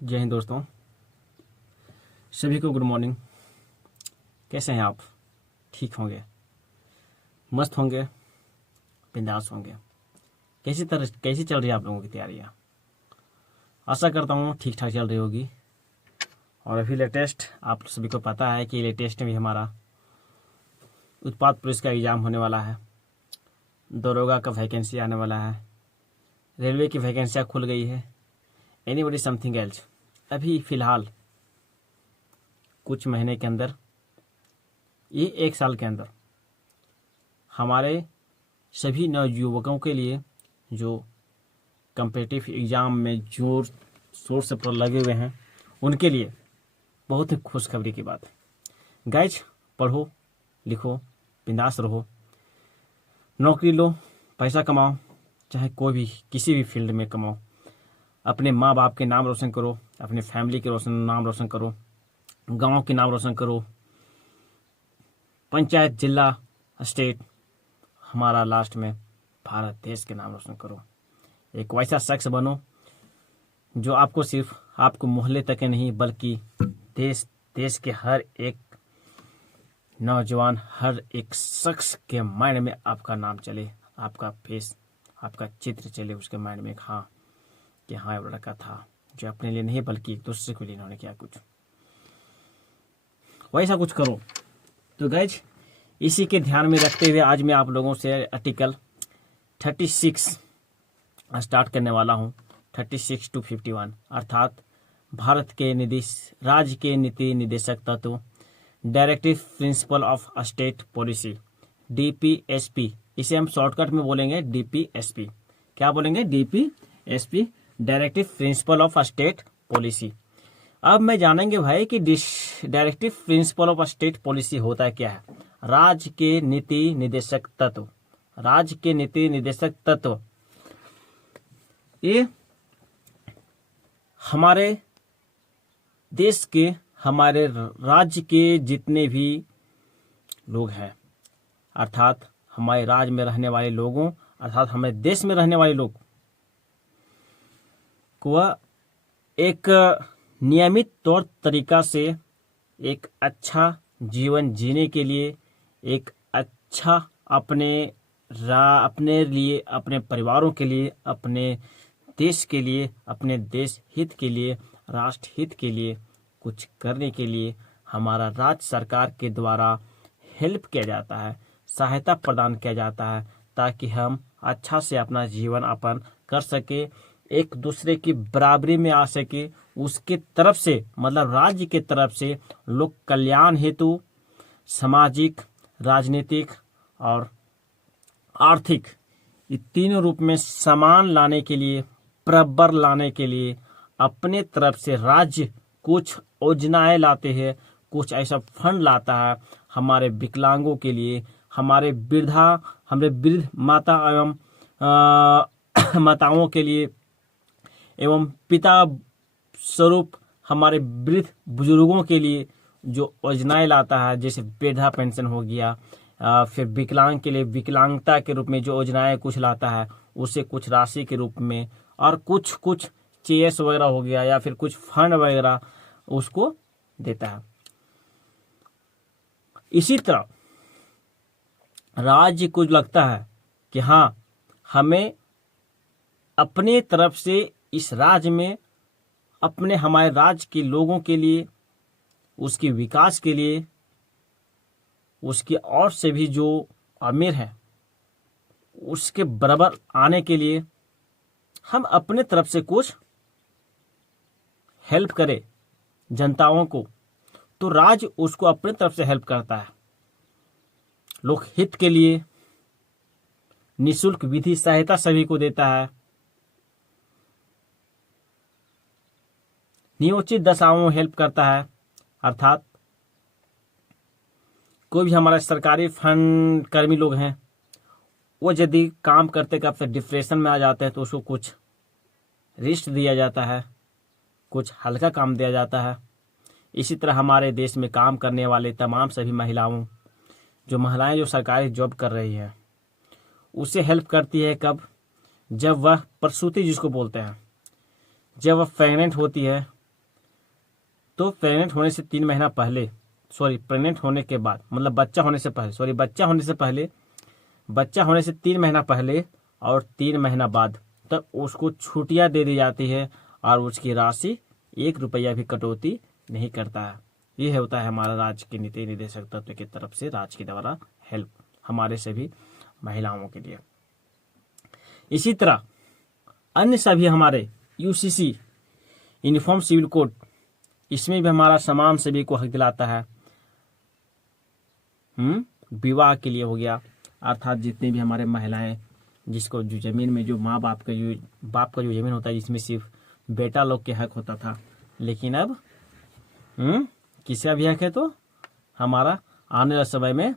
जय हिंद दोस्तों, सभी को गुड मॉर्निंग। कैसे हैं आप? ठीक होंगे, मस्त होंगे, बिंदास होंगे। कैसी चल रही है आप लोगों की तैयारियां? आशा करता हूँ ठीक ठाक चल रही होगी। और अभी लेटेस्ट आप सभी को पता है कि लेटेस्ट में भी हमारा उत्पाद पुलिस का एग्ज़ाम होने वाला है, दरोगा का वैकेंसी आने वाला है, रेलवे की वैकेंसियाँ खुल गई है, एनीबडी समथिंग एल्स। अभी फ़िलहाल कुछ महीने के अंदर, ये 1 साल के अंदर हमारे सभी नवयुवकों के लिए जो कम्पिटिटिव एग्ज़ाम में जोर शोर से पर लगे हुए हैं, उनके लिए बहुत ही खुशखबरी की बात है। गाइज, पढ़ो लिखो, बिंदास रहो, नौकरी लो, पैसा कमाओ, चाहे कोई भी किसी भी फील्ड में कमाओ। अपने माँ बाप के नाम रोशन करो, अपने फैमिली के नाम रोशन करो, गांव के नाम रोशन करो, पंचायत, जिला, स्टेट, हमारा लास्ट में भारत देश के नाम रोशन करो। एक वैसा शख्स बनो जो आपको सिर्फ आपको मोहल्ले तक नहीं बल्कि देश के हर एक नौजवान, हर एक शख्स के माइंड में आपका नाम चले, आपका फेस, आपका चित्र चले उसके माइंड में। हाँ, कि हाँ, ये लड़का था जो अपने लिए नहीं बल्कि एक दूसरे के लिए इन्होंने किया कुछ, वैसा कुछ करो। तो गाइज, इसी के ध्यान में रखते हुए आज मैं आप लोगों से आर्टिकल 36 स्टार्ट करने वाला हूं। 36 to 51 अर्थात भारत के राज्य के नीति निदेशक तत्व, directive principle of state policy, DPSP. इसे हम शॉर्टकट में बोलेंगे डीपीएसपी। क्या बोलेंगे? DPSP, directive principle of state policy. अब मैं जानेंगे भाई कि directive principle of state policy होता है क्या है। राज्य के नीति निदेशक तत्व, राज्य के नीति निदेशक तत्व, ये हमारे देश के, हमारे राज्य के जितने भी लोग हैं, अर्थात हमारे राज्य में रहने वाले लोगों, अर्थात हमारे देश में रहने वाले लोग को एक नियमित तौर तरीका से एक अच्छा जीवन जीने के लिए, एक अच्छा अपने लिए, अपने परिवारों के लिए, अपने देश के लिए, अपने देश हित के लिए, राष्ट्र हित के लिए कुछ करने के लिए हमारा राज्य सरकार के द्वारा हेल्प किया जाता है, सहायता प्रदान किया जाता है, ताकि हम अच्छा से अपना जीवन यापन कर सके, एक दूसरे की बराबरी में आ सके। उसके तरफ से, मतलब राज्य के तरफ से, लोक कल्याण हेतु सामाजिक, राजनीतिक और आर्थिक, ये तीनों रूप में समान लाने के लिए, बराबर लाने के लिए अपने तरफ से राज्य कुछ योजनाएं लाते हैं, कुछ ऐसा फंड लाता है हमारे विकलांगों के लिए, हमारे वृद्ध माता एवं माताओं के लिए, एवं पिता स्वरूप हमारे वृद्ध बुजुर्गों के लिए जो योजनाएं लाता है, जैसे वृद्धा पेंशन हो गया, फिर विकलांग के लिए विकलांगता के रूप में जो योजनाएं कुछ लाता है, उसे कुछ राशि के रूप में, और कुछ चेयर्स वगैरह हो गया, या फिर कुछ फंड वगैरह उसको देता है। इसी तरह राज्य को लगता है कि हाँ, हमें अपने तरफ से इस राज्य में हमारे राज्य के लोगों के लिए, उसके विकास के लिए, उसके और से भी जो अमीर है उसके बराबर आने के लिए हम अपने तरफ से कुछ हेल्प करें जनताओं को, तो राज्य उसको अपने तरफ से हेल्प करता है। लोक हित के लिए निःशुल्क विधि सहायता सभी को देता है, नियोजित दशाओं में हेल्प करता है। अर्थात कोई भी हमारा सरकारी फंड कर्मी लोग हैं, वो यदि काम करते करते डिप्रेशन में आ जाते हैं तो उसको कुछ रेस्ट दिया जाता है, कुछ हल्का काम दिया जाता है। इसी तरह हमारे देश में काम करने वाले तमाम सभी महिलाएं जो सरकारी जॉब कर रही है, उसे हेल्प करती है। कब? जब वह प्रसूति जिसको बोलते हैं, जब वह प्रेग्नेंट होती है तो प्रेग्नेंट होने से 3 महीना पहले, प्रेग्नेंट होने के बाद, मतलब बच्चा होने से पहले, बच्चा होने से 3 महीना पहले और 3 महीना बाद तब उसको छुट्टियां दे दी जाती है और उसकी राशि 1 रुपया भी कटौती नहीं करता है। ये होता है हमारा राज्य के नीति निदेशक तत्व की तरफ से राज्य के द्वारा हेल्प हमारे सभी महिलाओं के लिए। इसी तरह अन्य सभी हमारे यूसीसी यूनिफॉर्म सिविल कोड, इसमें भी हमारा समान सभी को हक दिलाता है। विवाह के लिए हो गया, अर्थात जितनी भी हमारे महिलाएं जिसको जो जमीन में जो माँ बाप का जो जमीन होता है जिसमें सिर्फ बेटा लोग के हक होता था, लेकिन अब किसका भी हक है, तो हमारा आने वाले समय में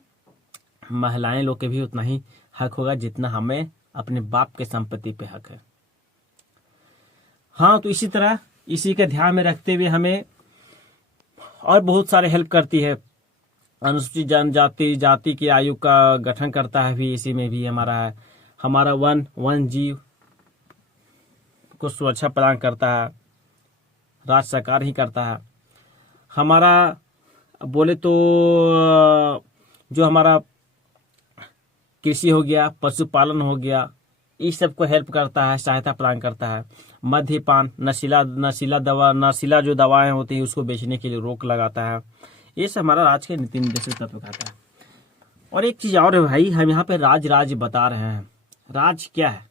महिलाएं लोग के भी उतना ही हक होगा जितना हमें अपने बाप के संपत्ति पे हक है। हाँ, तो इसी तरह इसी का ध्यान में रखते हुए हमें और बहुत सारे हेल्प करती है। अनुसूचित जनजाति जाति की आयु का गठन करता है भी, इसी में भी हमारा है। हमारा वन जीव को सुरक्षा प्रदान करता है, राज्य सरकार ही करता है। हमारा बोले तो जो हमारा कृषि हो गया, पशुपालन हो गया, इस सब को हेल्प करता है, सहायता प्रदान करता है। मद्यपान, नशीला जो दवाएं होती हैं उसको बेचने के लिए रोक लगाता है। ये सब हमारा राज्य के नीति निर्देशक तत्व कहता है। और एक चीज और है भाई, हम यहाँ पे राज्य बता रहे हैं। राज्य क्या है?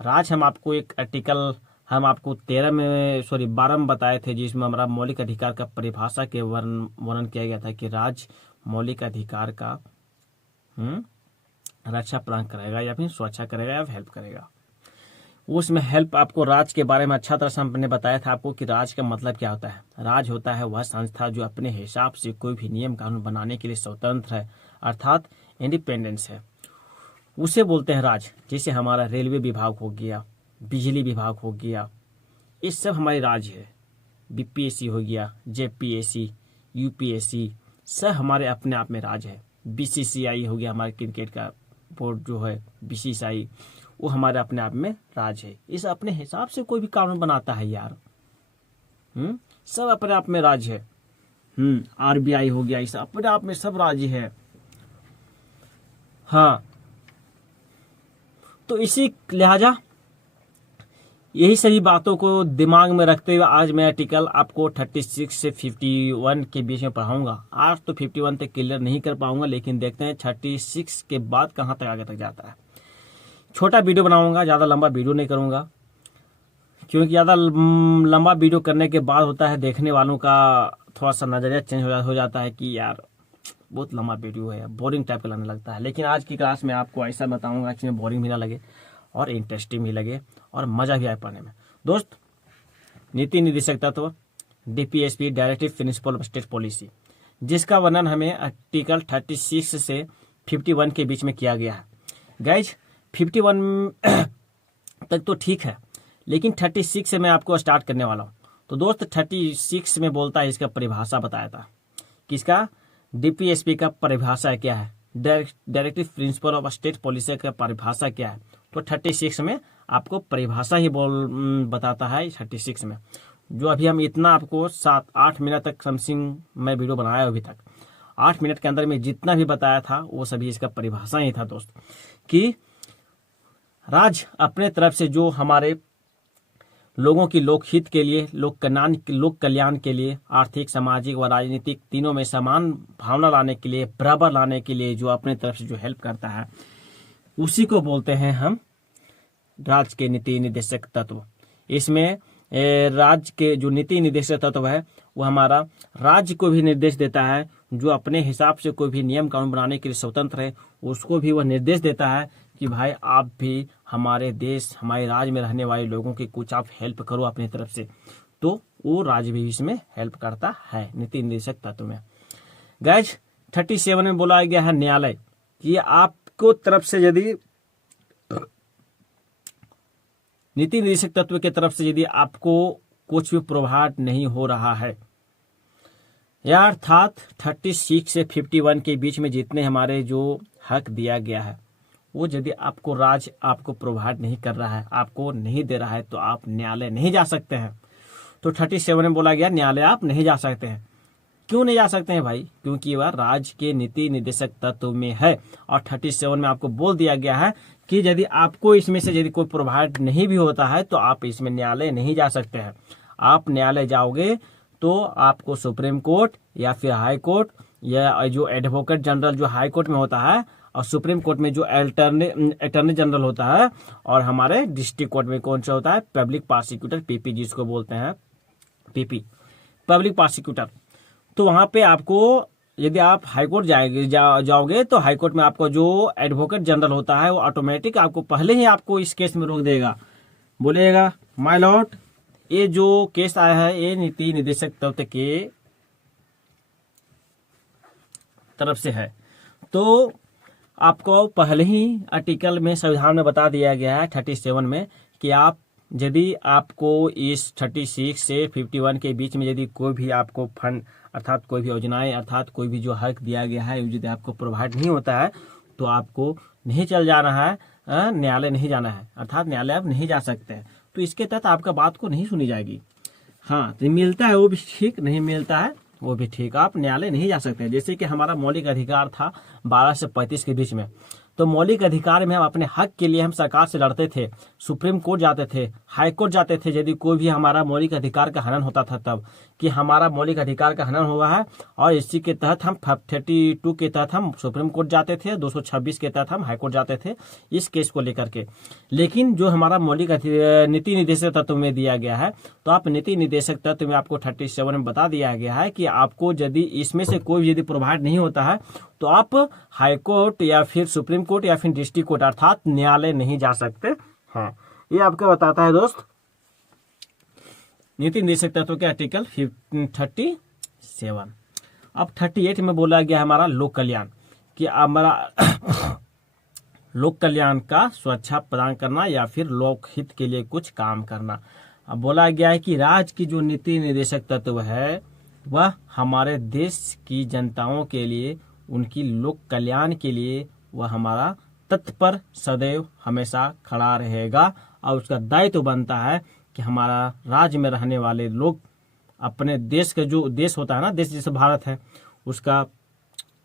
राज्य हम आपको एक आर्टिकल हम आपको 12 में बताए थे, जिसमें हमारा मौलिक अधिकार का परिभाषा के वर्णन किया गया था कि राज्य मौलिक अधिकार का रक्षा प्रदान करेगा या फिर सुरक्षा करेगा या हेल्प करेगा। उसमें हेल्प आपको राज्य के बारे में अच्छा तरह से हमने बताया था आपको कि राज्य का मतलब क्या होता है। राज्य होता है वह संस्था जो अपने हिसाब से कोई भी नियम कानून बनाने के लिए स्वतंत्र है, अर्थात इंडिपेंडेंस है, उसे बोलते हैं राज्य। जैसे हमारा रेलवे विभाग हो गया, बिजली विभाग हो गया, ये सब हमारे राज्य है। बीपीएससी हो गया, जेपीएससी, यूपीएससी, सब हमारे अपने आप में राज्य है। बीसीसीआई हो गया, हमारे क्रिकेट का बोर्ड जो है बीसीसीआई, वो हमारे अपने आप में राज्य है। इस अपने हिसाब से कोई भी कानून बनाता है यार, सब अपने आप में राज्य है। आरबीआई हो गया, इस अपने आप में सब राज्य है। हाँ, तो इसी लिहाजा यही सभी बातों को दिमाग में रखते हुए आज मैं आर्टिकल आपको 36 से 51 के बीच में पढ़ाऊंगा। आज तो 51 तक क्लियर नहीं कर पाऊंगा, लेकिन देखते हैं 36 के बाद कहां तक आगे तक जाता है। छोटा वीडियो बनाऊंगा, ज्यादा लंबा वीडियो नहीं करूंगा, क्योंकि ज्यादा लंबा वीडियो करने के बाद होता है देखने वालों का थोड़ा सा नजरिया चेंज हो जाता है कि यार बहुत लंबा वीडियो है, बोरिंग टाइप का लगने लगता है। लेकिन आज की क्लास में आपको ऐसा बताऊंगा कि बोरिंग भी ना लगे और इंटरेस्टिंग भी लगे और मजा भी आए पढ़ने में। दोस्त, नीति निर्देशक तत्व DPSP, directive principle of state policy, जिसका वर्णन हमें आर्टिकल 36 से 51 के बीच में किया गया है। गाइज 51 तक तो ठीक है, लेकिन 36 से मैं आपको स्टार्ट करने वाला हूँ। तो दोस्त 36 में बोलता है, इसका परिभाषा बताया था। किसका? डीपीएसपी का परिभाषा क्या है, directive principle of state policy का परिभाषा क्या है। तो 36 में आपको परिभाषा ही बताता है। 36 में जो अभी हम इतना आपको 7-8 मिनट तक समथिंग मैं वीडियो बनाया अभी तक, 8 मिनट के अंदर में जितना भी बताया था वो सभी इसका परिभाषा ही था दोस्त, कि राज्य अपने तरफ से जो हमारे लोगों की लोकहित के लिए, लोक कल्याण के लिए, आर्थिक, सामाजिक व राजनीतिक तीनों में समान भावना लाने के लिए, बराबर लाने के लिए जो अपने तरफ से जो हेल्प करता है, उसी को बोलते हैं हम राज्य के नीति निर्देशक तत्व। इसमें राज्य के जो नीति निर्देशक तत्व है वो हमारा राज्य को भी निर्देश देता है, जो अपने हिसाब से कोई भी नियम कानून बनाने के लिए स्वतंत्र है, उसको भी वह निर्देश देता है कि भाई आप भी हमारे देश, हमारे राज्य में रहने वाले लोगों की कुछ आप हेल्प करो अपनी तरफ से। तो वो राज्य भी इसमें हेल्प करता है नीति निर्देशक तत्व में। गाइज 37 में बोला गया है न्यायालय, कि आपको तरफ से यदि नीति निर्देशक तत्व के तरफ से यदि आपको कुछ भी प्रभाव नहीं हो रहा है, या अर्थात 36 से 51 के बीच में जितने हमारे जो हक दिया गया है, वो यदि आपको राज्य आपको प्रोवाइड नहीं कर रहा है, आपको नहीं दे रहा है, तो आप न्यायालय नहीं जा सकते हैं। तो 37 में बोला गया न्यायालय आप नहीं जा सकते हैं। क्यों नहीं जा सकते हैं भाई? क्योंकि वह राज्य के नीति निर्देशक तत्व में है। और 37 में आपको बोल दिया गया है कि यदि आपको इसमें से यदि कोई प्रोवाइड नहीं भी होता है तो आप इसमें न्यायालय नहीं जा सकते हैं। आप न्यायालय जाओगे तो आपको सुप्रीम कोर्ट या फिर हाई कोर्ट या जो एडवोकेट जनरल जो हाई कोर्ट में होता है और सुप्रीम कोर्ट में जो अटॉर्नी जनरल होता है और हमारे डिस्ट्रिक्ट कोर्ट में कौन सा होता है? पब्लिक प्रोसिक्यूटर, पीपी जिसको बोलते हैं, पीपी पब्लिक प्रोसिक्यूटर। तो वहां पे आपको यदि आप हाईकोर्ट जाओगे तो हाईकोर्ट में आपको जो एडवोकेट जनरल होता है वो ऑटोमेटिक आपको पहले ही आपको इस केस में रोक देगा, बोलेगा माय लॉर्ड ये जो केस आया है ये नीति निदेशक तत्व के तरफ से है। तो आपको पहले ही आर्टिकल में संविधान में बता दिया गया है 37 में कि आप यदि आपको इस 36 से 51 के बीच में यदि कोई भी आपको फंड अर्थात कोई भी योजनाएं अर्थात कोई भी जो हक दिया गया है यदि आपको प्रोवाइड नहीं होता है तो आपको नहीं चल जाना है, न्यायालय नहीं जाना है, अर्थात न्यायालय आप नहीं जा सकते हैं। तो इसके तहत आपका बात को नहीं सुनी जाएगी। हाँ, तो मिलता है वो भी ठीक, नहीं मिलता है वो भी ठीक, आप न्यायालय नहीं जा सकते। जैसे कि हमारा मौलिक अधिकार था 12 से 35 के बीच में, तो मौलिक अधिकार में हम अपने हक के लिए हम सरकार से लड़ते थे, सुप्रीम कोर्ट जाते थे, हाई कोर्ट जाते थे यदि कोई भी हमारा मौलिक अधिकार का हनन होता था तब कि हमारा मौलिक अधिकार का हनन हुआ है। और इसी के तहत हम 32 के तहत हम सुप्रीम कोर्ट जाते थे, 226 के तहत हम हाई कोर्ट जाते थे इस केस को लेकर के। लेकिन जो हमारा मौलिक नीति निर्देशक तत्व में दिया गया है तो आप नीति निर्देशक तत्व में आपको 37 में बता दिया गया है कि आपको यदि इसमें से कोई यदि प्रोवाइड नहीं होता है तो आप हाई कोर्ट या फिर सुप्रीम कोर्ट या फिर डिस्ट्रिक्ट कोर्ट अर्थात न्यायालय नहीं जा सकते हैं। ये आपको बताता है दोस्त नीति निर्देशक तत्व के आर्टिकल 37। अब 38 में बोला गया हमारा लोक कल्याण कि हमारा लोक कल्याण का सुरक्षा प्रदान करना या फिर लोक हित के लिए कुछ काम करना। अब बोला गया है कि राज्य की जो नीति निर्देशक तत्व है वह हमारे देश की जनताओं के लिए उनकी लोक कल्याण के लिए वह हमारा तत्पर सदैव हमेशा खड़ा रहेगा। और उसका दायित्व बनता है कि हमारा राज्य में रहने वाले लोग अपने देश का जो देश होता है ना, देश जैसे भारत है उसका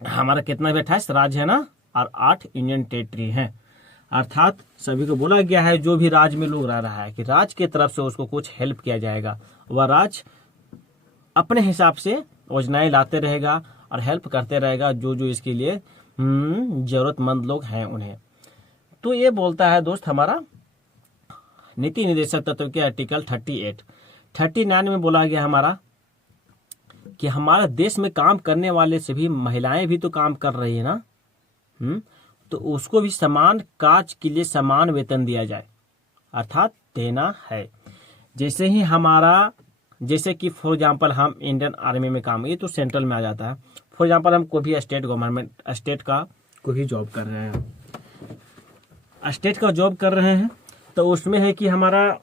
हमारा कितना भी 28 राज्य है ना और 8 यूनियन टेरिटरी है। अर्थात सभी को बोला गया है जो भी राज्य में लोग रह रहा है कि राज्य की तरफ से उसको कुछ हेल्प किया जाएगा। वह राज्य अपने हिसाब से योजनाएं लाते रहेगा और हेल्प करते रहेगा जो जो इसके लिए जरूरतमंद लोग हैं उन्हें। तो ये बोलता है दोस्त हमारा नीति निर्देशक तत्व के आर्टिकल 38। 39 में बोला गया हमारा कि हमारे देश में काम करने वाले सभी महिलाएं भी तो काम कर रही है ना, तो उसको भी समान काज के लिए समान वेतन दिया जाए, अर्थात देना है। जैसे ही हमारा जैसे कि फॉर एग्जाम्पल हम इंडियन आर्मी में काम, ये तो सेंट्रल में आ जाता है। फॉर एग्जाम्पल हम कोई भी स्टेट गवर्नमेंट स्टेट का कोई भी जॉब कर रहे हैं, स्टेट का जॉब कर रहे हैं तो उसमें है कि हमारा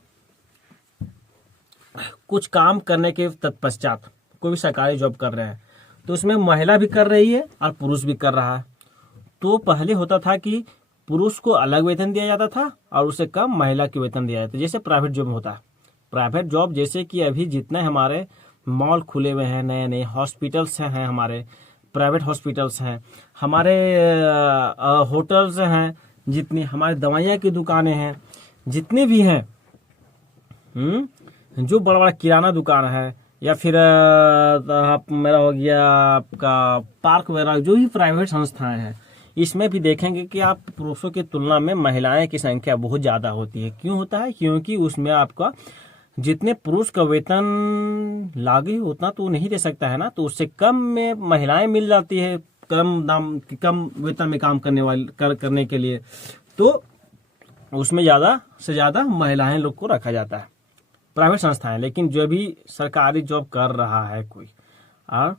कुछ काम करने के तत्पश्चात कोई भी सरकारी जॉब कर रहे हैं तो उसमें महिला भी कर रही है और पुरुष भी कर रहा है। तो पहले होता था कि पुरुष को अलग वेतन दिया जाता था और उससे कम महिला के वेतन दिया जाता था। जैसे प्राइवेट जॉब होता है, प्राइवेट जॉब जैसे कि अभी जितने हमारे मॉल खुले हुए हैं, नए नए हॉस्पिटल्स हैं, हमारे प्राइवेट हॉस्पिटल्स हैं, हमारे होटल्स हैं, जितनी हमारी दवाइयाँ की दुकानें हैं, जितनी भी हैं, जो बड़ा बड़ा किराना दुकान है या फिर मेरा हो गया आपका पार्क वगैरह, जो भी प्राइवेट संस्थाएं हैं, इसमें भी देखेंगे कि आप पुरुषों की तुलना में महिलाएं की संख्या बहुत ज़्यादा होती है। क्यों होता है? क्योंकि उसमें आपका जितने पुरुष का वेतन लागू उतना तो नहीं दे सकता है ना, तो उससे कम में महिलाएं मिल जाती है कम दाम कम वेतन में काम करने के लिए, तो उसमें ज़्यादा से ज़्यादा महिलाएं लोग को रखा जाता है प्राइवेट संस्थाएं। लेकिन जो भी सरकारी जॉब कर रहा है कोई और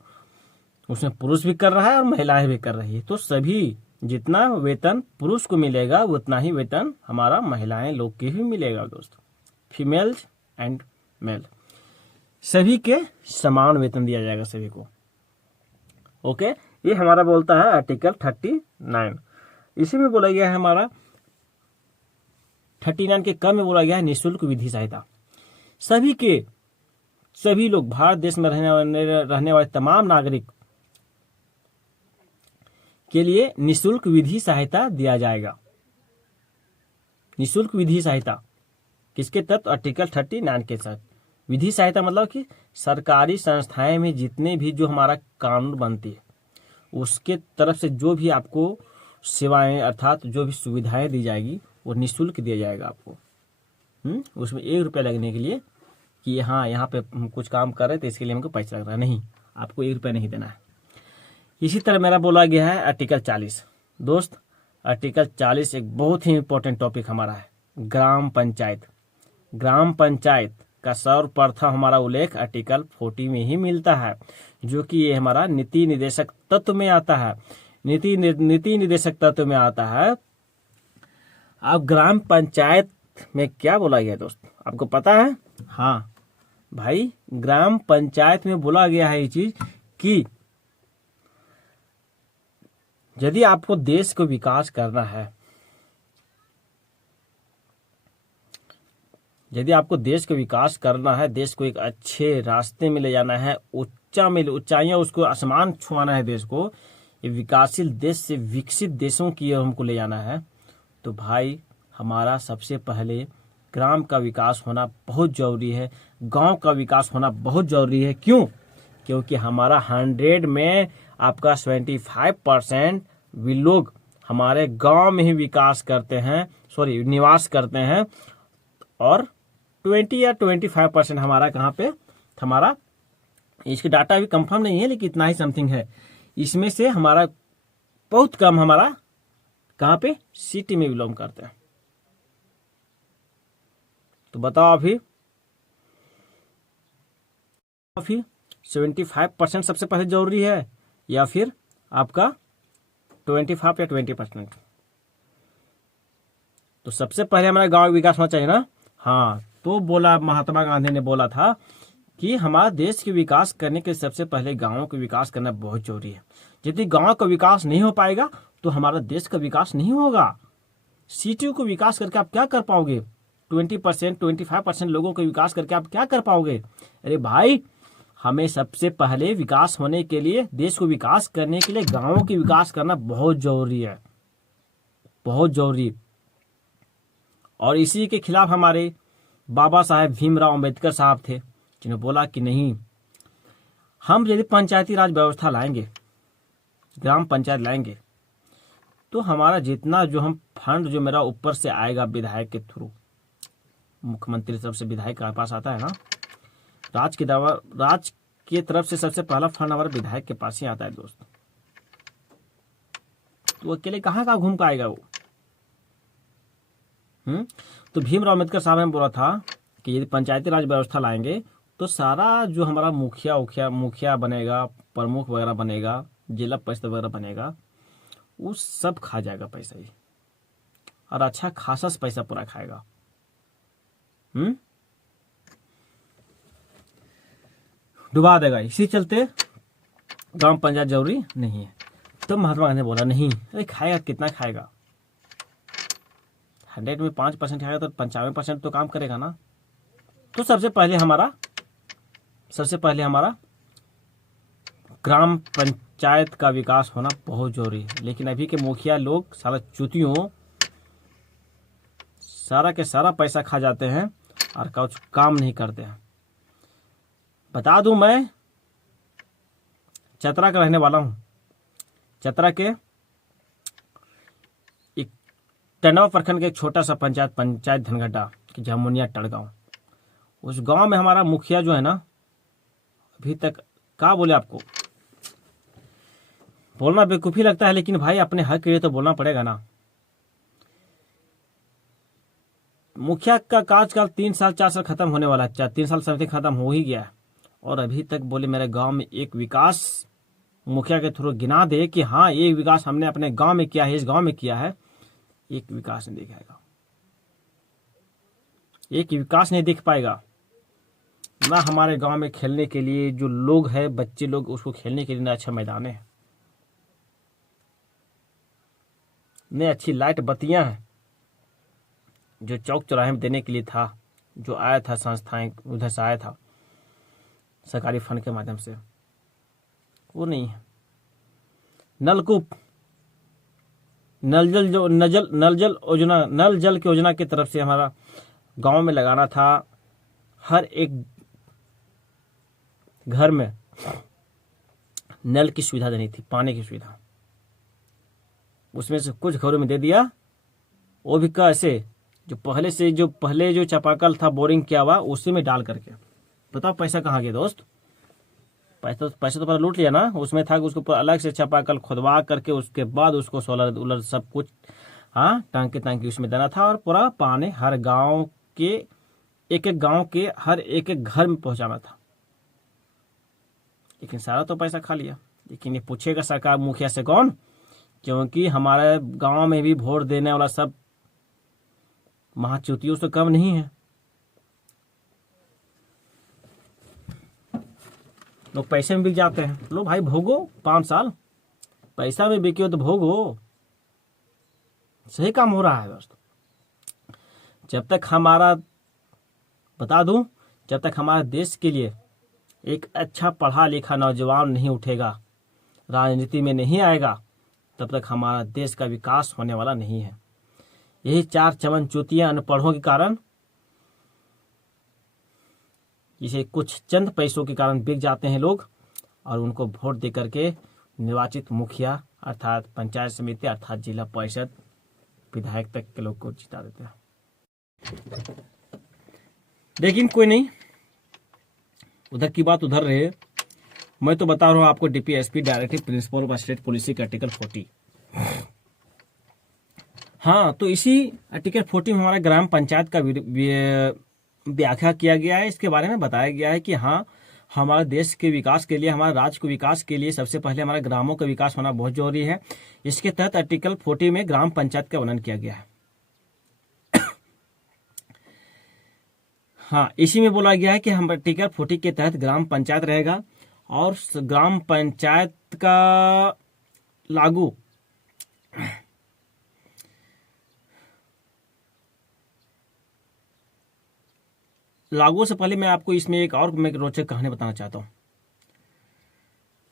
उसमें पुरुष भी कर रहा है और महिलाएं भी कर रही है, तो सभी जितना वेतन पुरुष को मिलेगा उतना ही वेतन हमारा महिलाएं लोग के भी मिलेगा दोस्त। फीमेल्स एंड मेल सभी के समान वेतन दिया जाएगा सभी को। ओके, ये हमारा बोलता है आर्टिकल 39। इसी में बोला गया है हमारा 39 के कम में बोला गया है निःशुल्क विधि सहायता। सभी के सभी लोग, भारत देश में रहने वाले तमाम नागरिक के लिए निःशुल्क विधि सहायता दिया जाएगा। निःशुल्क विधि सहायता किसके तहत? आर्टिकल 39 के तहत। विधि सहायता मतलब कि सरकारी संस्थाएं में जितने भी जो हमारा कानून बनती है उसके तरफ से जो भी आपको सेवाएं अर्थात जो भी सुविधाएं दी जाएगी वो निःशुल्क दिया जाएगा आपको। उसमें 1 रुपया लगने के लिए कि हाँ यहाँ पे हम कुछ काम कर रहे थे इसके लिए हमको पैसा लग रहा है, नहीं, आपको 1 रुपया नहीं देना है। इसी तरह मेरा बोला गया है आर्टिकल 40। दोस्त, आर्टिकल 40 एक बहुत ही इंपॉर्टेंट टॉपिक हमारा है, ग्राम पंचायत। ग्राम पंचायत का सर्वप्रथम हमारा उल्लेख आर्टिकल 40 में ही मिलता है, जो कि ये हमारा नीति निर्देशक तत्व में आता है। नीति निर्देशक तत्व में आता है। अब ग्राम पंचायत में क्या बोला गया दोस्त, आपको पता है? हाँ भाई, ग्राम पंचायत में बोला गया है ये चीज कि यदि आपको देश को विकास करना है, यदि आपको देश को विकास करना है, देश को एक अच्छे रास्ते में ले जाना है, ऊंचाइयां उसको आसमान छुआना है, देश को ये विकासशील देश से विकसित देशों की ओर हमको ले जाना है, तो भाई हमारा सबसे पहले ग्राम का विकास होना बहुत जरूरी है, गांव का विकास होना बहुत जरूरी है। क्यों? क्योंकि हमारा 100 में आपका 75% भी लोग हमारे गांव में ही विकास करते हैं, निवास करते हैं, और 20 या 25% हमारा कहाँ पे, हमारा इसके डाटा भी कंफर्म नहीं है लेकिन इतना ही समथिंग है, इसमें से हमारा बहुत कम हमारा कहाँ पे, सिटी में बिलोंग करते हैं। तो बताओ अभी 75% सबसे पहले जरूरी है या फिर आपका 25 या 20%? तो सबसे पहले हमारा गांव विकास होना चाहिए ना। हाँ, तो बोला महात्मा गांधी ने बोला था कि हमारा देश के विकास करने के सबसे पहले गांवों का विकास करना बहुत जरूरी है। यदि गांव का विकास नहीं हो पाएगा तो हमारा देश का विकास नहीं होगा। सिटी को विकास करके आप क्या कर पाओगे? 20%, 25% लोगों का विकास करके आप क्या कर पाओगे? अरे भाई, हमें सबसे पहले विकास होने के लिए, देश को विकास करने के लिए गांवों की विकास करना बहुत जरूरी है, बहुत जरूरी। और इसी के खिलाफ हमारे बाबा साहेब भीमराव अंबेडकर साहब थे, जिन्होंने बोला कि नहीं, हम यदि पंचायती राज व्यवस्था लाएंगे, ग्राम पंचायत लाएंगे, तो हमारा जितना जो हम फंड जो मेरा ऊपर से आएगा विधायक के थ्रू, मुख्यमंत्री तरफ से विधायक के पास आता है ना, राज की तरफ से सबसे पहला फंड हमारे विधायक के पास ही आता है दोस्त। तो वो अकेले कहाँ घूम के आएगा वो? तो भीमराव अम्बेडकर साहब ने बोला था कि यदि पंचायती राज व्यवस्था लाएंगे तो सारा जो हमारा मुखिया बनेगा, प्रमुख वगैरह बनेगा, जिला परिषद वगैरह बनेगा, वो सब खा जाएगा पैसा ही, और अच्छा खासा पैसा पूरा खाएगा। डुबा देगा। इसी चलते ग्राम पंचायत जरूरी नहीं है। तो महात्मा गांधी ने बोला नहीं, अरे खाएगा, कितना खाएगा? 100 में 5% खाएगा तो 95% तो काम करेगा ना। तो सबसे पहले हमारा ग्राम पंचायत का विकास होना बहुत जरूरी है। लेकिन अभी के मुखिया लोग सारा चूतियों सारा के सारा पैसा खा जाते हैं और कुछ काम नहीं करते हैं। बता दूं, मैं चतरा का रहने वाला हूं। चतरा के एक टंडवा प्रखंड के एक छोटा सा पंचायत धनगड्डा की जमुनिया टड़गांव, उस गांव में हमारा मुखिया जो है ना, अभी तक क्या बोले आपको, बोलना बेवकूफी लगता है लेकिन भाई अपने हक के लिए तो बोलना पड़ेगा ना। मुखिया का कार्यकाल 3 साल 4 साल खत्म होने वाला है, 3 साल समथिंग खत्म हो ही गया है, और अभी तक बोले मेरे गांव में एक विकास मुखिया के थ्रू गिना दे कि हाँ ये विकास हमने अपने गांव में किया है, इस गांव में किया है, एक विकास नहीं दिखाएगा, एक विकास नहीं दिख पाएगा ना। हमारे गांव में खेलने के लिए जो लोग हैं, बच्चे लोग, उसको खेलने के लिए ना अच्छा मैदान है, न अच्छी लाइट बत्तियां हैं, जो चौक चौराहे में देने के लिए था, जो आया था संस्थाएं उधर से आया था, सरकारी फंड के माध्यम से, वो नहीं है। नलकूप, नल जल की योजना की तरफ से हमारा गांव में लगाना था। हर एक घर में नल की सुविधा देनी थी, पानी की सुविधा। उसमें से कुछ घरों में दे दिया, वो भी कैसे, जो पहले जो चापाकल था बोरिंग किया हुआ उसी में डाल करके। बताओ पैसा कहाँ गया दोस्त? पैसा तो पहले लूट लिया ना। उसमें था कि उसको अलग से चापाकल खुदवा करके उसके बाद उसको सोलर उलर सब कुछ, हाँ, टांकी उसमें देना था और पूरा पानी हर गांव के एक गांव के हर एक घर में पहुंचाना था। लेकिन सारा तो पैसा खा लिया। लेकिन ये पूछेगा सरकार मुखिया से कौन? क्योंकि हमारे गांव में भी वोट देने वाला सब महाच्युतियों से कम नहीं है। लोग पैसे में बिक जाते हैं। लो भाई भोगो 5 साल, पैसा में बिके हो तो भोगो। सही काम हो रहा है दोस्त। जब तक हमारा, बता दूं, जब तक हमारे देश के लिए एक अच्छा पढ़ा लिखा नौजवान नहीं उठेगा, राजनीति में नहीं आएगा, तब तक हमारा देश का विकास होने वाला नहीं है। यही 4 चमनचूतियां अनपढ़ों के कारण, जिसे कुछ चंद पैसों के कारण बिक जाते हैं लोग, और उनको वोट दे करके निर्वाचित मुखिया अर्थात पंचायत समिति अर्थात जिला परिषद विधायक तक के लोग को जिता देते हैं। लेकिन कोई नहीं, उधर की बात उधर रहे। मैं तो बता रहा हूँ आपको DPSP directive principle of state policy का आर्टिकल 40। हाँ, तो इसी आर्टिकल 40 में हमारा ग्राम पंचायत का व्याख्या किया गया है। इसके बारे में बताया गया है कि हाँ, हमारे देश के विकास के लिए, हमारे राज्य के विकास के लिए सबसे पहले हमारे ग्रामों का विकास होना बहुत जरूरी है। इसके तहत आर्टिकल 40 में ग्राम पंचायत का वर्णन किया गया है। हाँ, इसी में बोला गया है कि हम आर्टिकल 40 के तहत ग्राम पंचायत रहेगा और ग्राम पंचायत का लागू से पहले मैं आपको इसमें एक और रोचक कहानी बताना चाहता हूं।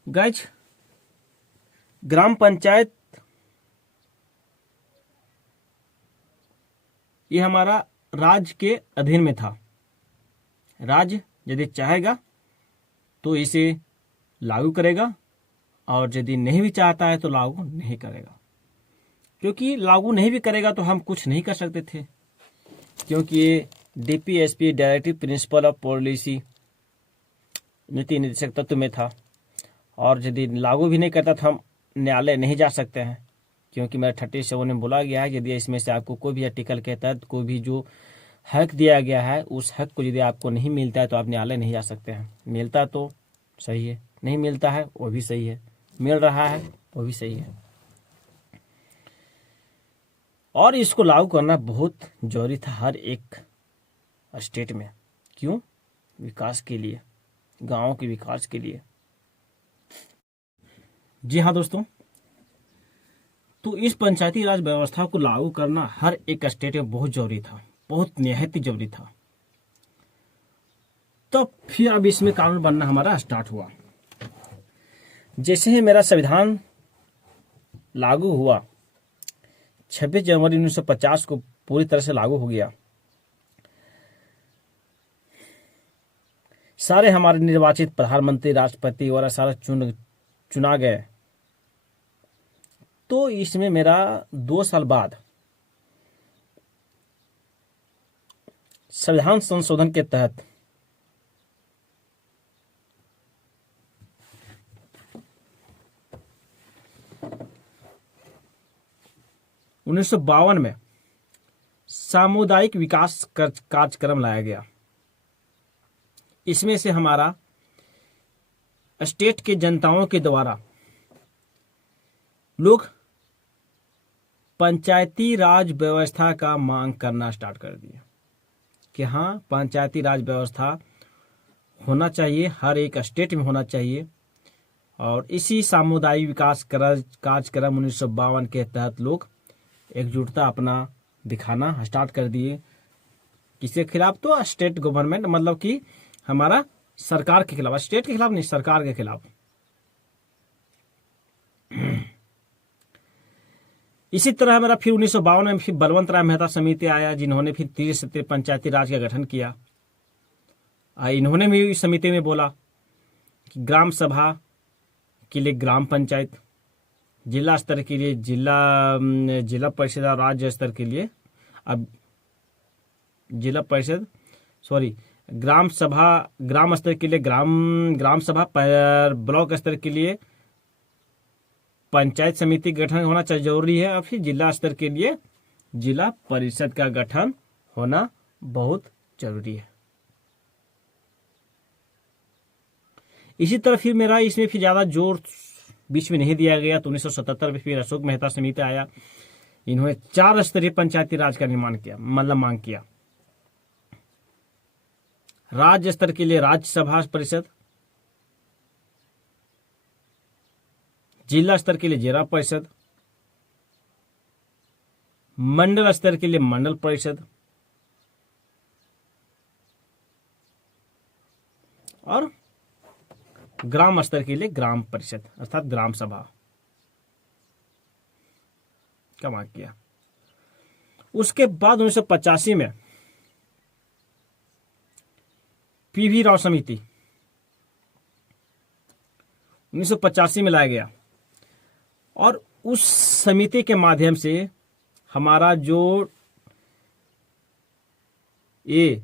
गाइज, ग्राम पंचायत ये हमारा राज्य के अधीन में था। राज्य यदि चाहेगा तो इसे लागू करेगा और यदि नहीं भी चाहता है तो लागू नहीं करेगा। क्योंकि लागू नहीं भी करेगा तो हम कुछ नहीं कर सकते थे, क्योंकि ये DPSP directive principle of policy नीति निर्देशक तत्व में था। और यदि लागू भी नहीं करता तो हम न्यायालय नहीं जा सकते हैं, क्योंकि मेरा 37 में बोला गया है यदि इसमें से आपको कोई भी आर्टिकल के तहत कोई भी जो हक दिया गया है उस हक को यदि आपको नहीं मिलता है तो आप न्यायालय नहीं जा सकते हैं। मिलता तो सही है, नहीं मिलता है वो भी सही है, मिल रहा है वो भी सही है। और इसको लागू करना बहुत जरूरी था हर एक स्टेट में। क्यों? विकास के लिए, गांवों के विकास के लिए। जी हाँ दोस्तों, तो इस पंचायती राज व्यवस्था को लागू करना हर एक स्टेट में बहुत जरूरी था, बहुत निहायत ही जरूरी था। तो फिर अब इसमें कानून बनना हमारा स्टार्ट हुआ। जैसे ही मेरा संविधान लागू हुआ, 26 जनवरी 1950 को पूरी तरह से लागू हो गया। सारे हमारे निर्वाचित प्रधानमंत्री, राष्ट्रपति वगैरह सारा चुना गए। तो इसमें मेरा 2 साल बाद संविधान संशोधन के तहत उन्नीस सौ 52 में सामुदायिक विकास कार्यक्रम लाया गया। इसमें से हमारा स्टेट के जनताओं के द्वारा लोग पंचायती राज व्यवस्था का मांग करना स्टार्ट कर दिए कि हाँ, पंचायती राज व्यवस्था होना चाहिए, हर एक स्टेट में होना चाहिए। और इसी सामुदायिक विकास कार्यक्रम 1952 के तहत लोग एकजुटता अपना दिखाना स्टार्ट कर दिए। किसके खिलाफ? तो स्टेट गवर्नमेंट, मतलब कि हमारा सरकार के खिलाफ, स्टेट के खिलाफ नहीं, सरकार के खिलाफ। इसी तरह हमारा फिर 1952 में फिर बलवंत राय मेहता समिति आया, जिन्होंने फिर त्रिस्तरीय पंचायती राज का गठन किया। इन्होंने भी इस समिति में बोला कि ग्राम सभा के लिए ग्राम पंचायत, जिला स्तर के लिए जिला परिषद और राज्य स्तर के लिए अब जिला परिषद ग्राम स्तर के लिए ग्राम सभा, ब्लॉक स्तर के लिए पंचायत समिति गठन होना जरूरी है, और फिर जिला स्तर के लिए जिला परिषद का गठन होना बहुत जरूरी है। इसी तरह फिर मेरा इसमें फिर ज्यादा जोर बीच में नहीं दिया गया, तो 1977 में फिर अशोक मेहता समिति आया। इन्होंने 4 स्तरीय पंचायती राज का निर्माण किया, मतलब मांग किया। राज्य स्तर के लिए राज्य सभा परिषद, जिला स्तर के लिए जिला परिषद, मंडल स्तर के लिए मंडल परिषद, और ग्राम स्तर के लिए ग्राम परिषद अर्थात ग्राम सभा का मांग किया। उसके बाद 1985 में पीवी राव समिति 1985 में लाया गया, और उस समिति के माध्यम से हमारा जो ये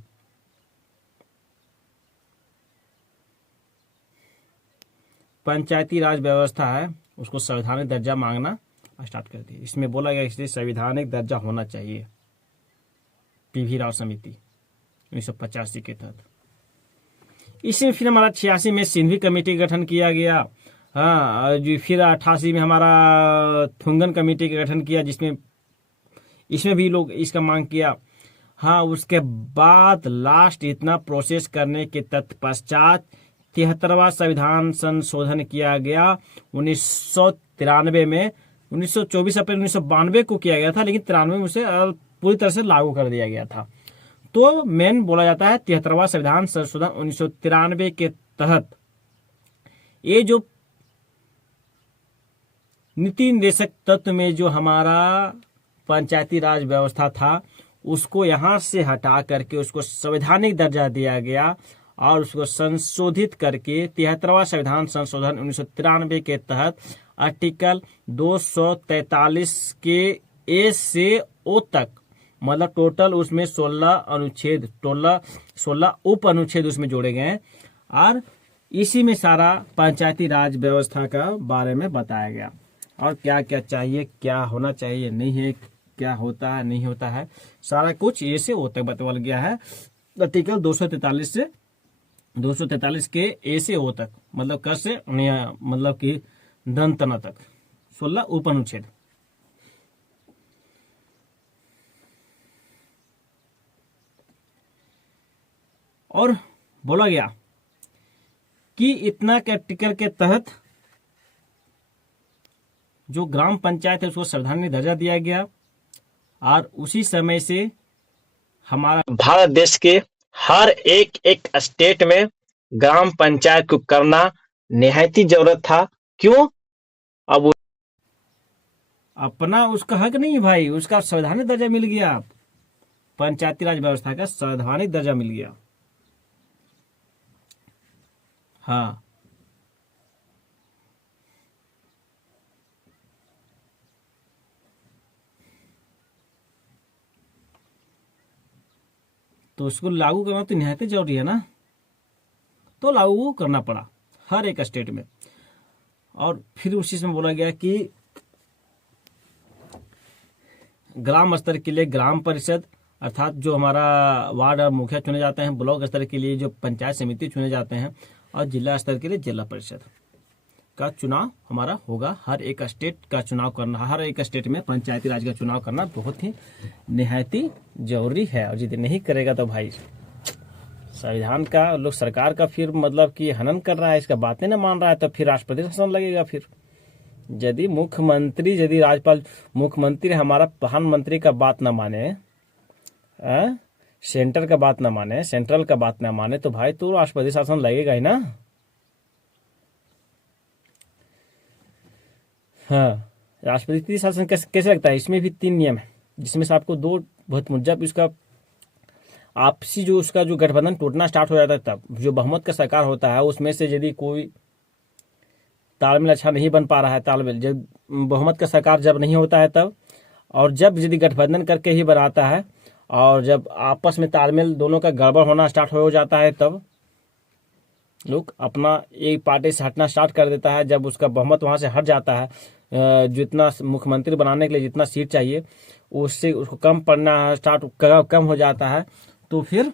पंचायती राज व्यवस्था है उसको संवैधानिक दर्जा मांगना स्टार्ट कर दी। इसमें बोला गया इसलिए संवैधानिक दर्जा होना चाहिए। पीवी राव समिति 1985 के तहत। इसमें फिर हमारा 86 में सिंधवी कमेटी का गठन किया गया। हाँ, जो फिर 88 में हमारा थुंगन कमेटी का गठन किया, जिसमें इसमें भी लोग इसका मांग किया। हाँ, उसके बाद लास्ट इतना प्रोसेस करने के तत्पश्चात 73वां संविधान संशोधन किया गया 1993 में। 1924 अप्रैल 1992 को किया गया था, लेकिन 93 में उसे पूरी तरह से लागू कर दिया गया था। तो मेन बोला जाता है 73वां संविधान संशोधन 1993 के तहत ये जो नीति निर्देशक तत्व में जो हमारा पंचायती राज व्यवस्था था उसको यहां से हटा करके उसको संवैधानिक दर्जा दिया गया, और उसको संशोधित करके 73वां संविधान संशोधन 1993 के तहत आर्टिकल 243 के ए से ओ तक, मतलब टोटल उसमें 16 उप अनुच्छेद उसमें जोड़े गए हैं, और इसी में सारा पंचायती राज व्यवस्था का बारे में बताया गया, और क्या क्या चाहिए, क्या होना चाहिए नहीं है, क्या होता है नहीं होता है, सारा कुछ ए से ओ तक बताया गया है। आर्टिकल 243 के ए से ओ तक, मतलब क से मतलब कि दंतना तक 16 उप अनुच्छेद। और बोला गया कि इतना के आर्टिकल के तहत जो ग्राम पंचायत है उसको संवैधानिक दर्जा दिया गया, और उसी समय से हमारा भारत देश के हर एक स्टेट में ग्राम पंचायत को करना निहायती जरूरत था। क्यों? अब अपना उसका हक नहीं भाई, उसका संवैधानिक दर्जा मिल गया, पंचायती राज व्यवस्था का संवैधानिक दर्जा मिल गया। हाँ, तो उसको लागू करना तो निहायत जरूरी है ना, तो लागू करना पड़ा हर एक स्टेट में। और फिर उसी में बोला गया कि ग्राम स्तर के लिए ग्राम परिषद अर्थात जो हमारा वार्ड और मुखिया चुने जाते हैं, ब्लॉक स्तर के लिए जो पंचायत समिति चुने जाते हैं, और जिला स्तर के लिए जिला परिषद का चुनाव हमारा होगा। हर एक स्टेट का चुनाव करना, हर एक स्टेट में पंचायती राज का चुनाव करना बहुत ही निहायती जरूरी है। और यदि नहीं करेगा तो भाई संविधान का लोग सरकार का फिर मतलब कि हनन कर रहा है, इसका बातें न मान रहा है, तो फिर राष्ट्रपति शासन लगेगा। फिर यदि मुख्यमंत्री, यदि राज्यपाल, मुख्यमंत्री हमारा प्रधानमंत्री का बात न माने, सेंटर का बात ना माने, सेंट्रल का बात ना माने तो भाई तो राष्ट्रपति शासन लगेगा ही ना। हाँ, राष्ट्रपति शासन कैसे कैसे लगता है? इसमें भी 3 नियम है, जिसमें से आपको 2 बहुत जब उसका आपसी जो उसका जो गठबंधन टूटना स्टार्ट हो जाता है, तब जो बहुमत का सरकार होता है उसमें से यदि कोई तालमेल अच्छा नहीं बन पा रहा है, तालमेल जब बहुमत का सरकार जब नहीं होता है तब, और जब यदि गठबंधन करके ही बनाता है और जब आपस में तालमेल दोनों का गड़बड़ होना स्टार्ट हो जाता है, तब लोग अपना एक पार्टी से हटना स्टार्ट कर देता है। जब उसका बहुमत वहां से हट जाता है, जितना मुख्यमंत्री बनाने के लिए जितना सीट चाहिए उससे उसको कम पड़ना स्टार्ट कम हो जाता है, तो फिर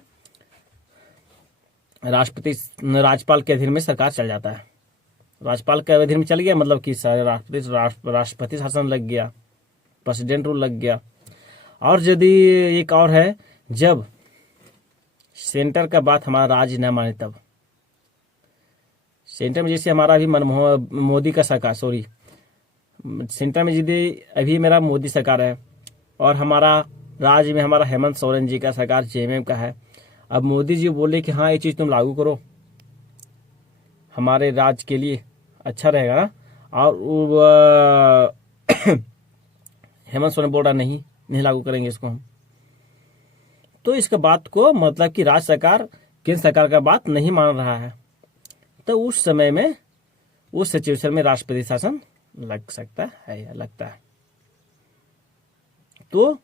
राज्यपाल के अधीन में सरकार चल जाता है। राज्यपाल के अधीन में चल गया मतलब कि राष्ट्रपति शासन लग गया, प्रेसिडेंट रूल लग गया। और यदि एक और है, जब सेंटर का बात हमारा राज्य न माने, तब सेंटर में जैसे हमारा अभी मोदी का सरकार, सॉरी, सेंटर में यदि अभी मेरा मोदी सरकार है और हमारा राज्य में हमारा हेमंत सोरेन जी का सरकार जेएमएम का है। अब मोदी जी बोले कि हाँ ये चीज़ तुम लागू करो, हमारे राज्य के लिए अच्छा रहेगा ना, और हेमंत सोरेन बोल रहा नहीं लागू करेंगे इसको हम, तो इसका बात को मतलब कि राज्य सरकार केंद्र सरकार का बात नहीं मान रहा है, तो उस समय में उस सिचुएशन में राष्ट्रपति शासन लग सकता है या लगता है। तो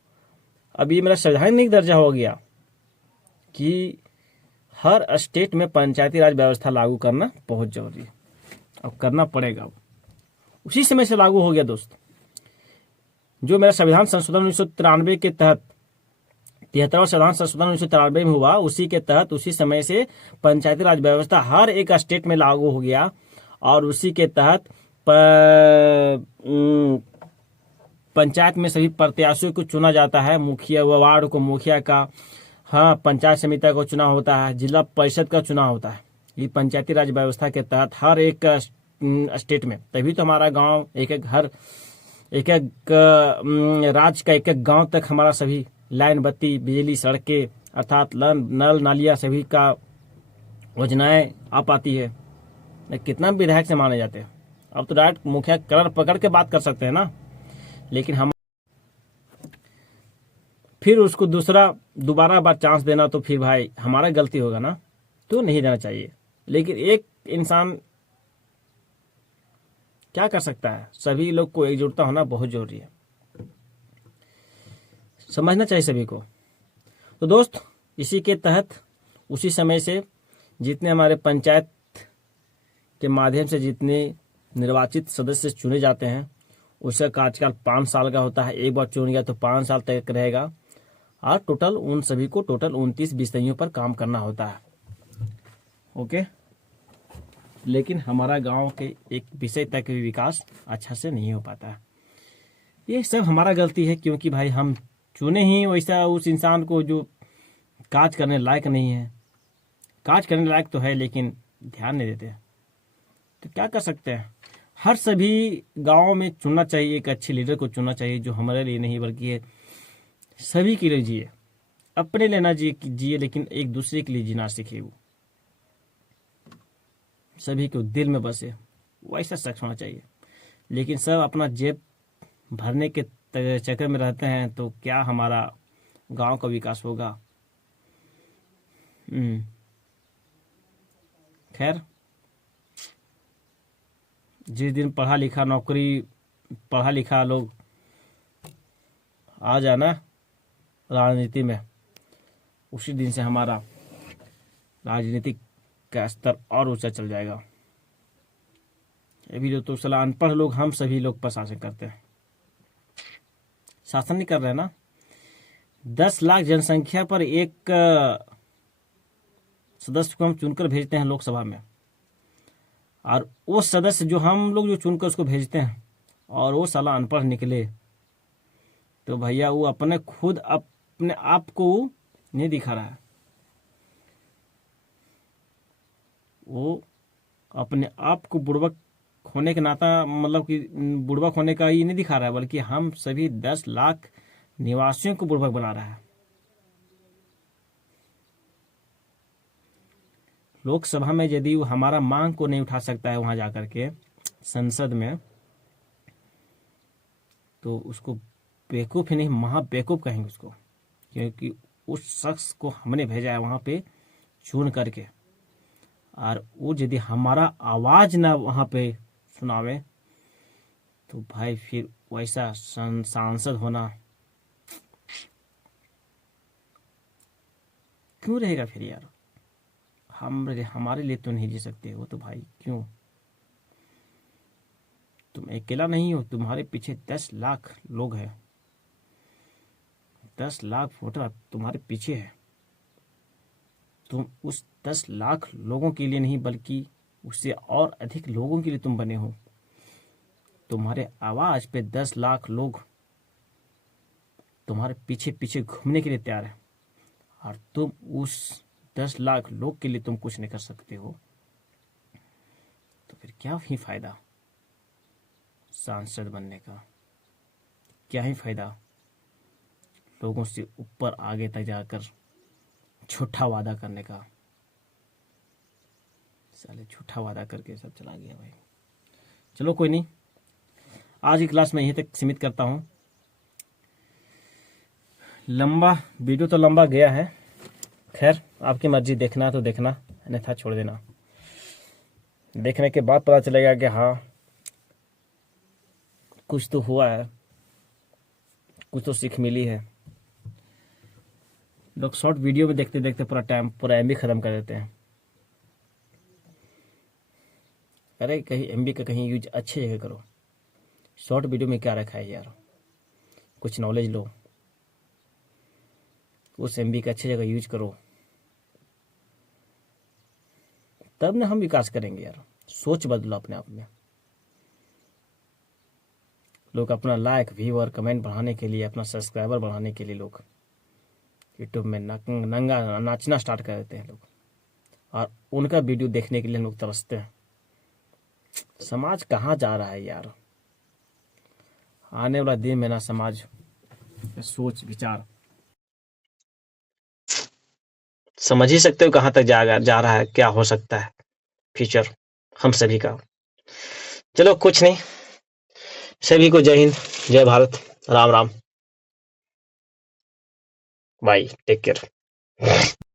अब ये मेरा संवैधानिक दर्जा हो गया कि हर स्टेट में पंचायती राज व्यवस्था लागू करना बहुत जरूरी है, अब करना पड़ेगा। उसी समय से लागू हो गया दोस्त, जो मेरा संविधान संशोधन 1993 के तहत, 73वां संविधान संशोधन 1993 में हुआ, उसी के तहत उसी समय से पंचायती राज व्यवस्था हर एक स्टेट में लागू हो गया। और उसी के तहत पंचायत में सभी प्रत्याशियों को चुना जाता है, मुखिया वार्ड को मुखिया का, हाँ, पंचायत समिति को चुनाव होता है, जिला परिषद का चुनाव होता है। ये पंचायती राज व्यवस्था के तहत हर एक स्टेट में, तभी तो हमारा गांव एक एक घर, एक एक राज्य का एक एक गांव तक हमारा सभी लाइन बत्ती बिजली सड़कें अर्थात नल नालियां सभी का योजनाएं आ पाती है। कितना विधायक से माने जाते हैं, अब तो डायरेक्ट मुखिया कलर पकड़ के बात कर सकते हैं ना, लेकिन हम फिर उसको दोबारा बार चांस देना तो फिर भाई हमारा गलती होगा ना, तो नहीं देना चाहिए। लेकिन एक इंसान क्या कर सकता है, सभी लोग को एकजुटता होना बहुत जरूरी है, समझना चाहिए सभी को। तो दोस्त, इसी के तहत उसी समय से जितने हमारे पंचायत के माध्यम से जितने निर्वाचित सदस्य चुने जाते हैं, उसका कार्यकाल 5 साल का होता है। एक बार चुन गया तो 5 साल तक रहेगा, और टोटल उन सभी को टोटल 29 विषयों पर काम करना होता है। ओके, लेकिन हमारा गांव के एक विषय तक भी विकास अच्छा से नहीं हो पाता है। ये सब हमारा गलती है, क्योंकि भाई हम चुने ही वैसा उस इंसान को जो काज करने लायक नहीं है। काज करने लायक तो है लेकिन ध्यान नहीं देते, तो क्या कर सकते हैं। हर सभी गाँव में चुनना चाहिए, एक अच्छे लीडर को चुनना चाहिए जो हमारे लिए नहीं बल्कि सभी के लिए जिए, अपने लिए ना जिए लेकिन एक दूसरे के लिए जीना सीखे, वो सभी को दिल में बसे, वैसा शख्स होना चाहिए। लेकिन सब अपना जेब भरने के चक्कर में रहते हैं, तो क्या हमारा गांव का विकास होगा। खैर, जिस दिन पढ़ा लिखा लोग आ जाना राजनीति में, उसी दिन से हमारा राजनीतिक का स्तर और ऊंचा चल जाएगा। अभी तो सलाह अनपढ़ लोग, हम सभी लोग पर शासन करते हैं, शासन नहीं कर रहे ना। 10 लाख जनसंख्या पर एक सदस्य को हम चुनकर भेजते हैं लोकसभा में, और वो सदस्य जो हम लोग जो चुनकर उसको भेजते हैं और वो साला अनपढ़ निकले, तो भैया वो अपने आप को नहीं दिखा रहा है, वो अपने आप को बुड़बक होने के नाता, मतलब कि बुड़बक होने का ये नहीं दिखा रहा है, बल्कि हम सभी 10 लाख निवासियों को बुड़बक बना रहा है। लोकसभा में यदि वो हमारा मांग को नहीं उठा सकता है वहां जाकर के संसद में, तो उसको बेवकूफ़ ही नहीं महा बेवकूफ़ कहेंगे उसको, क्योंकि उस शख्स को हमने भेजा है वहाँ पे चुन करके, और वो यदि हमारा आवाज़ ना वहाँ पे सुनावे तो भाई फिर वैसा सांसद होना क्यों रहेगा फिर यार। हमारे लिए तो नहीं जी सकते हो तो भाई क्यों। तुम अकेला नहीं हो, तुम्हारे पीछे 10 लाख लोग हैं, 10 लाख वोटर तुम्हारे पीछे है। तुम उस 10 लाख लोगों के लिए नहीं बल्कि उससे और अधिक लोगों के लिए तुम बने हो। तुम्हारे आवाज पे 10 लाख लोग तुम्हारे पीछे पीछे घूमने के लिए तैयार है, और तुम उस 10 लाख लोग के लिए तुम कुछ नहीं कर सकते हो, तो फिर क्या ही फायदा सांसद बनने का, क्या ही फायदा लोगों से ऊपर आगे तक जाकर झूठा वादा करने का। साले झूठा वादा करके सब चला गया भाई। चलो कोई नहीं, आज की क्लास में यहीं तक सीमित करता हूं। लंबा वीडियो तो लंबा गया है, खैर आपकी मर्जी, देखना तो देखना, अन्यथा छोड़ देना। देखने के बाद पता चलेगा कि हाँ कुछ तो हुआ है, कुछ तो सीख मिली है। लोग शॉर्ट वीडियो में देखते देखते पूरा एमबी खत्म कर देते हैं। अरे कहीं एमबी का कहीं यूज अच्छी जगह करो। शॉर्ट वीडियो में क्या रखा है यार, कुछ नॉलेज लो, उस एमबी का अच्छी जगह यूज करो, तब ना हम विकास करेंगे यार। सोच बदलो अपने आप में। लोग अपना लाइक व्यूअर कमेंट बढ़ाने के लिए, अपना सब्सक्राइबर बढ़ाने के लिए लोग यूट्यूब में नंगा नाचना स्टार्ट कर देते हैं लोग, और उनका वीडियो देखने के लिए लोग तरसते हैं। समाज कहाँ जा रहा है यार। आने वाला दिन में ना समाज सोच विचार समझ ही सकते हो कहाँ तक जा रहा है, क्या हो सकता है फ्यूचर हम सभी का। चलो कुछ नहीं, सभी को जय हिंद, जय Bharat, Ram Ram, bye, take care.